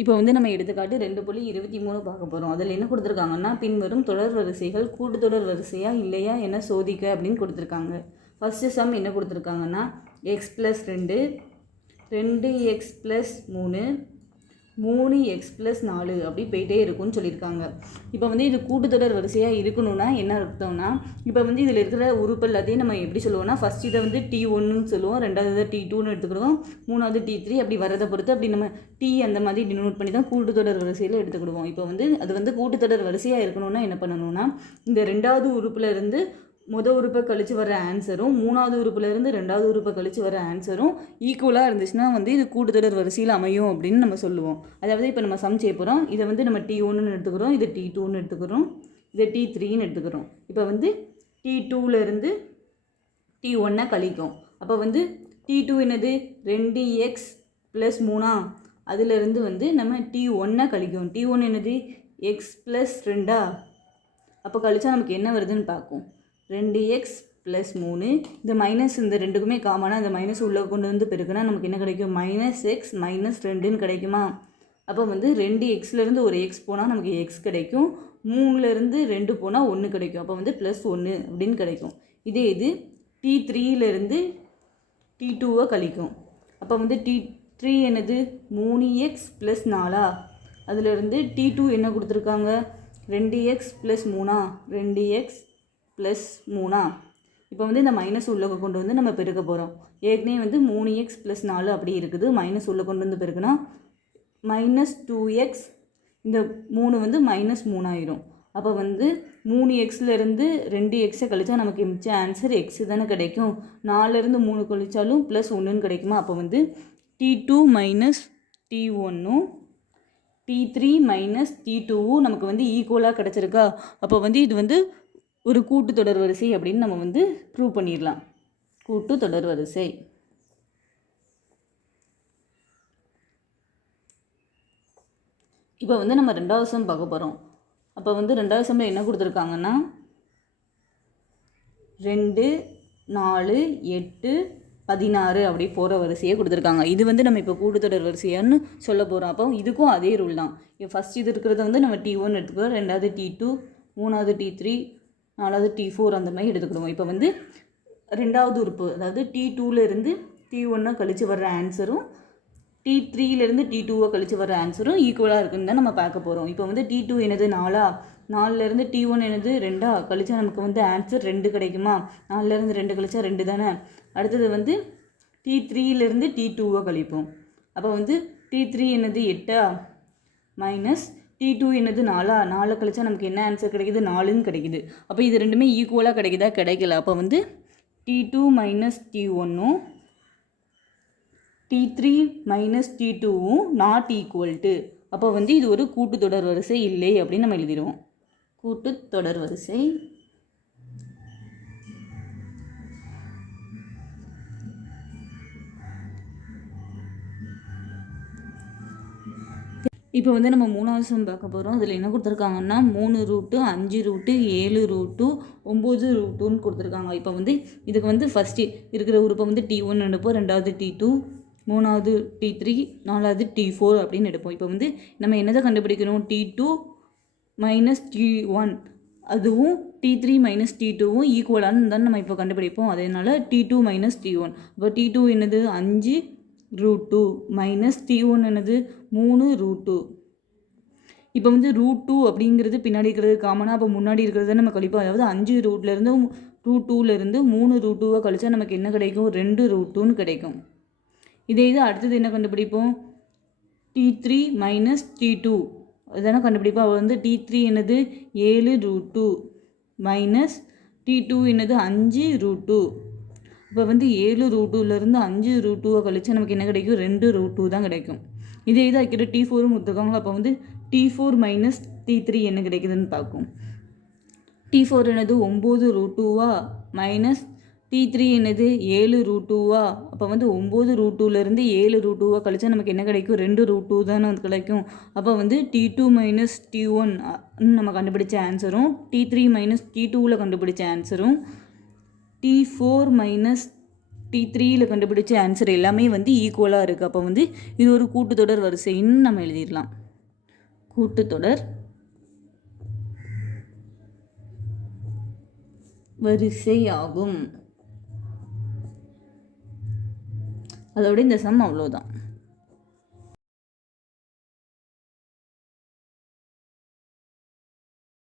இப்போ வந்து நம்ம எடுத்துக்காட்டு 2.23 பார்க்க போகிறோம். அதில் என்ன கொடுத்துருக்காங்கன்னா, பின்வரும் தொடர் வரிசைகள் கூட்டுத்தொடர் வரிசையா இல்லையா என சோதிக்க அப்படின்னு கொடுத்துருக்காங்க. ஃபஸ்ட்டு சம் என்ன கொடுத்துருக்காங்கன்னா, எக்ஸ் + 2 2x + 3 3x + 4 அப்படி போயிட்டே இருக்கும்னு சொல்லியிருக்காங்க. இப்போ வந்து இது கூட்டுத்தொடர் வரிசையாக இருக்கணும்னா என்ன அர்த்தம்னா, இப்போ வந்து இதில் இருக்கிற உறுப்பு எல்லாத்தையும் நம்ம எப்படி சொல்லுவோம்னா, ஃபஸ்ட் இதை வந்து T1ன்னு சொல்லுவோம், ரெண்டாவது T2ன்னு எடுத்துக்கிடுவோம், மூணாவது T3 அப்படி வரதை பொறுத்து அப்படி நம்ம T அந்த மாதிரி டினோட் பண்ணி தான் கூட்டுத்தொடர் வரிசையில் எடுத்துக்கிடுவோம். இப்போ வந்து அது வந்து கூட்டுத்தொடர் வரிசையாக இருக்கணும்னா என்ன பண்ணணும்னா, இந்த ரெண்டாவது உறுப்பில் இருந்து மொதல் உறுப்பை கழித்து வர ஆன்சரும் மூணாவது உறுப்புலேருந்து ரெண்டாவது உறுப்பை கழித்து வர ஆன்சரும் ஈக்குவலாக இருந்துச்சுன்னா வந்து இது கூட்டுத்தொடர் வரிசையில் அமையும் அப்படின்னு நம்ம சொல்லுவோம். அதாவது இப்போ நம்ம சம் செய்ய போகிறோம். இதை வந்து நம்ம T1ன்னு எடுத்துக்கிறோம், இதை T2ன்னு எடுத்துக்கிறோம், இதை T3ன்னு எடுத்துக்கிறோம். இப்போ வந்து T2லேருந்து T1 கழிக்கும். அப்போ வந்து T2 என்னது 2x + 3 அதிலிருந்து வந்து நம்ம T1 கழிக்கும். T1 என்னது x + 2 அப்போ கழிச்சா நமக்கு என்ன வருதுன்னு பார்க்கும். 2x + 3 இந்த மைனஸ் இந்த ரெண்டுக்குமே காமனாக இந்த மைனஸ் உள்ளே கொண்டு வந்து பெருக்குனா நமக்கு என்ன கிடைக்கும், -x - 2ன்னு கிடைக்குமா. அப்போ வந்து 2xலேருந்து ஒரு x போனால் நமக்கு x கிடைக்கும், 3லேருந்து 2 போனால் 1 கிடைக்கும். அப்போ வந்து +1 அப்படின்னு கிடைக்கும். இதே இது T3லேருந்து T2 கழிக்கும். அப்போ வந்து T3 என்னது 3x + 4 அதிலிருந்து T2 என்ன கொடுத்துருக்காங்க, 2x + 3 2x + 3 இப்போ வந்து இந்த மைனஸ் உள்ளே கொண்டு வந்து நம்ம பெருக்க போகிறோம். ஏற்கனவே வந்து 3x + 4 அப்படி இருக்குது, மைனஸ் உள்ளே கொண்டு வந்து பெருக்குனா -2x இந்த 3 வந்து -3 ஆயிரும். அப்போ வந்து 3xலேருந்து 2xை கழிச்சா நமக்கு மிச்ச ஆன்சர் x தானே கிடைக்கும். 4லேருந்து 3 கழிச்சாலும் +1ன்னு கிடைக்குமா. அப்போ வந்து T2 - T1ம் T3 - T2வும் நமக்கு வந்து ஈக்குவலாக கிடச்சிருக்கா. அப்போ வந்து இது வந்து ஒரு கூட்டுத்தொடர் வரிசை அப்படின்னு நம்ம வந்து ப்ரூவ் பண்ணிடலாம். கூட்டுத்தொடர் வரிசை. இப்போ வந்து நம்ம ரெண்டாவது சம் பார்க்க போகிறோம். அப்போ வந்து ரெண்டாவது சம்மில் என்ன கொடுத்துருக்காங்கன்னா, 2 4 8 16 அப்படி போகிற வரிசையை கொடுத்துருக்காங்க. இது வந்து நம்ம இப்போ கூட்டுத்தொடர் வரிசையான்னு சொல்ல போகிறோம். அப்போ இதுக்கும் அதே ரூல் தான். ஃபஸ்ட் இது இருக்கிறத வந்து நம்ம T1 எடுத்துக்கிறோம், ரெண்டாவது T2, மூணாவது T3, நாலாவது T4 அந்த மாதிரி எடுத்துக்கிடுவோம். இப்போ வந்து ரெண்டாவது உறுப்பு அதாவது T2லேருந்து T1 கழித்து வர்ற ஆன்சரும் T3லேருந்து T2 கழித்து வர்ற ஆன்சரும் ஈக்குவலாக இருக்குன்னு தான் நம்ம பார்க்க போகிறோம். இப்போ வந்து T2 என்னது 4லேருந்து T1 என்னது 2 கழிச்சா நமக்கு வந்து ஆன்சர் 2 கிடைக்குமா. 4லேருந்து 2 கழிச்சா 2 தானே. அடுத்தது வந்து T3லேருந்து T2 கழிப்போம். அப்போ வந்து T3 என்னது 8 மைனஸ் T2 என்னது 4 கழிச்சா நமக்கு என்ன ஆன்சர் கிடைக்குது, 4ன்னு கிடைக்குது. அப்போ இது ரெண்டுமே ஈக்குவலாக கிடைக்குதா, கிடைக்கல. அப்போ வந்து T2 - T1ம் T3 - T2வும் நாட் ஈக்குவல் டு. அப்போ வந்து இது ஒரு கூட்டுத்தொடர் வரிசை இல்லை அப்படின்னு நம்ம எழுதிடுவோம். கூட்டுத்தொடர் வரிசை இப்போ வந்து நம்ம மூணாவது சம் பார்க்க போகிறோம். அதில் என்ன கொடுத்துருக்காங்கன்னா, 3 ரூட்டு 5 ரூட்டு 7 ரூட்டு 9 ரூட்டுன்னு கொடுத்துருக்காங்க. இப்போ வந்து இதுக்கு வந்து ஃபஸ்ட்டு இருக்கிற உறுப்பை வந்து T1 எடுப்போம், ரெண்டாவது T2, மூணாவது T3, நாலாவது T4 அப்படின்னு எடுப்போம். இப்போ வந்து நம்ம என்னதை கண்டுபிடிக்கணும், T2 - T1 அதுவும் T3 - T2வும் ஈக்குவலானு தான் நம்ம இப்போ கண்டுபிடிப்போம். அதனால் T2 - T1. இப்போ T2 என்னது 5 √2 மைனஸ் T1 என்னது 3 √2. இப்போ வந்து √2 அப்படிங்கிறது பின்னாடி இருக்கிறது காமனாக, அப்போ முன்னாடி இருக்கிறத நம்ம கழிப்போம். அதாவது 5 ரூட்லேருந்து √2லேருந்து 3 √2 கழிச்சா நமக்கு என்ன கிடைக்கும், 2 √2ன்னு கிடைக்கும். இதே இது அடுத்தது என்ன கண்டுபிடிப்போம், T3 - T2 அதுதானே கண்டுபிடிப்போம். அவள் வந்து T3 என்னது 7 √2 மைனஸ் T2 என்னது 5 √2. இப்போ வந்து 7 √2லேருந்து 5 √2 கழிச்சா நமக்கு என்ன கிடைக்கும், 2 √2 தான் கிடைக்கும். இதே இதை வைக்கிற T4ன்னு கொடுத்துருக்காங்களா. அப்போ வந்து T4 - T3 என்ன கிடைக்குதுன்னு பார்க்கும். T4 என்னது 9 √2 மைனஸ் T3 என்னது 7 √2. அப்போ வந்து 9 √2லேருந்து 7 √2 கழிச்சா நமக்கு என்ன கிடைக்கும், 2 √2 தானே வந்து கிடைக்கும். அப்போ வந்து T2 - T1 நம்ம கண்டுபிடிச்ச ஆன்சரும் T3 - T2வில் கண்டுபிடிச்ச ஆன்சரும் T4 - T3யில் கண்டுபிடிச்ச ஆன்சர் எல்லாமே வந்து ஈக்குவலாக இருக்குது. அப்போ வந்து இது ஒரு கூட்டுத்தொடர் வரிசைன்னு நம்ம எழுதிடலாம். கூட்டுத்தொடர் வரிசையாகும். அதோட இந்த சம் அவ்வளோதான்.